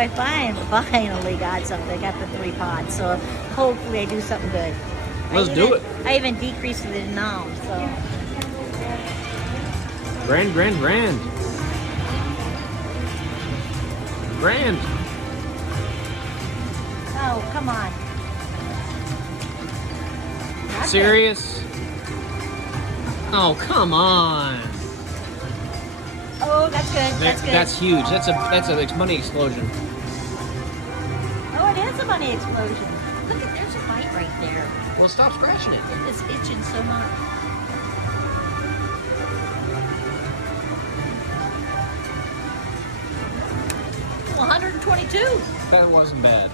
I finally got something. I got the 3 pots, so hopefully I do something good. Let's do it. I even decreased the amount, so. Grand. Oh, come on. Not Serious? Oh, come on. Oh, that's good. That's good. That's huge. That's a money explosion. Oh, it is a money explosion. Look at, there's a bite right there. Well, stop scratching it. It's itching so much. $122. That wasn't bad.